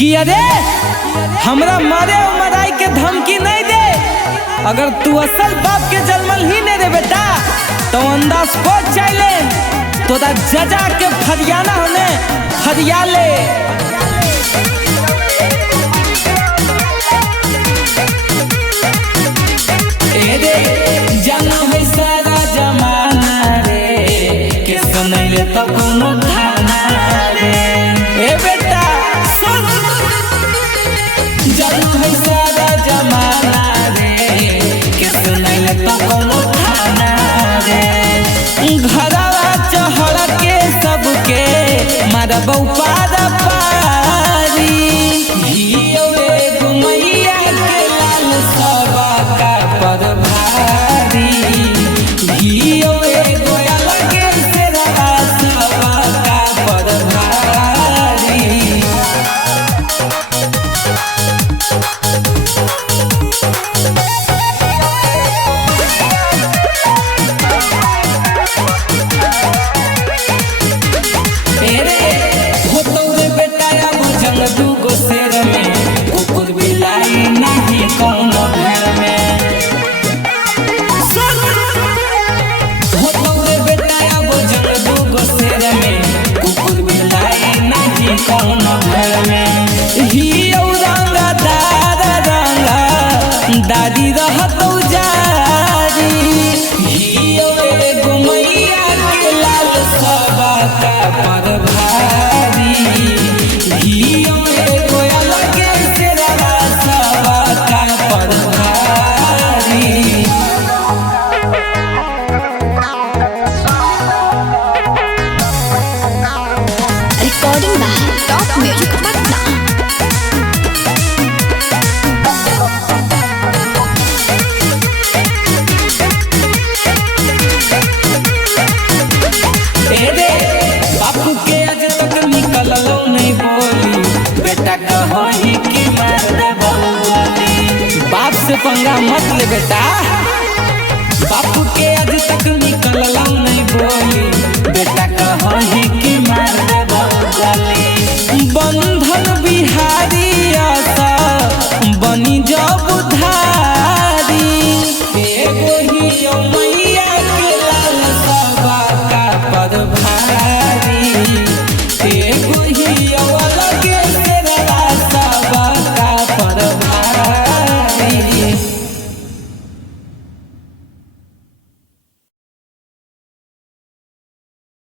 कि अरे हमरा मारे और मराई के धमकी नहीं दे। अगर तू असल बाप के जन्मल ही नहीं रे बेटा तो अंदाज पहुंच जाइले तोरा जजा के फरियाना होने फरिया ले। जाना है सारा जमाना रे के सुनैले तो कोनो थाना रे। ए बेटा सुन, जाना है सारा जमाना रे के सुनैले तो कोनो थाना रे। घरवा चहड़ के सबके मारबौ पारा पारी हियो एगो मैया के लाल सबा का पर दादी रहतौ जारी हियो एगो मैया के लाल सबा का पर भारी हियो एगो अलगे से रहा सबा का पर भारी। Recording by top music Patna. बापू के आज तक निकललो नहीं बोली बेटा कहोही कि मार देबो गोली। बाप से पंगा मत ले बेटा, बापू के आज तक निकललो नहीं बोली बेटा कहोही